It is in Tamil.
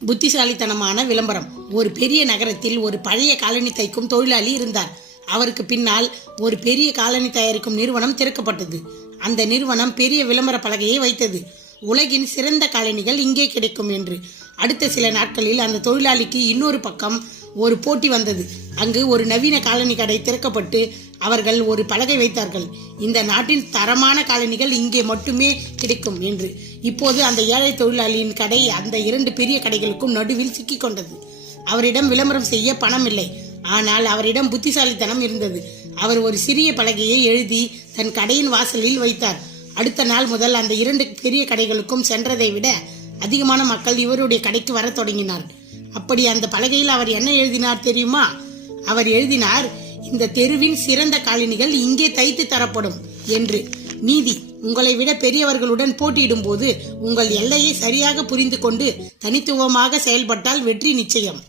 புத்திசாலித்தனமான விளம்பரம். ஒரு பெரிய நகரத்தில் ஒரு பழைய காலணி தைக்கும் தொழிலாளி இருந்தார். அவருக்கு பின்னால் ஒரு பெரிய காலணி தயாரிக்கும் நிறுவனம் திறக்கப்பட்டது. அந்த நிறுவனம் பெரிய விளம்பர பலகையை வைத்தது, உலகின் சிறந்த காலணிகள் இங்கே கிடைக்கும் என்று. அடுத்த சில நாட்களில் அந்த தொழிலாளிக்கு இன்னொரு பக்கம் ஒரு போட்டி வந்தது. அங்கு ஒரு நவீன காலணி கடை திறக்கப்பட்டு அவர்கள் ஒரு பலகை வைத்தார்கள், இந்த நாட்டின் தரமான காலணிகள் இங்கே மட்டுமே கிடைக்கும் என்று. இப்போது அந்த ஏழை தொழிலாளியின் கடை அந்த இரண்டு பெரிய கடைகளுக்கும் நடுவில் சிக்கிக் கொண்டது. அவரிடம் விளம்பரம் செய்ய பணம் இல்லை, ஆனால் அவரிடம் புத்திசாலித்தனம் இருந்தது. அவர் ஒரு சிறிய பலகையை எழுதி தன் கடையின் வாசலில் வைத்தார். அடுத்த நாள் முதல் அந்த இரண்டு பெரிய கடைகளுக்கும் சென்றதை விட அதிகமான மக்கள் இவருடைய கடைக்கு வர தொடங்கினார். அப்படி அந்த பலகையில் அவர் என்ன எழுதினார் தெரியுமா? அவர் எழுதினார், இந்த தெருவின் சிறந்த காலணிகள் இங்கே தைத்து தரப்படும் என்று. நீதி: உங்களை விட பெரியவர்களுடன் போட்டியிடும் போது உங்கள் எல்லையை சரியாக புரிந்து கொண்டு தனித்துவமாக செயல்பட்டால் வெற்றி நிச்சயம்.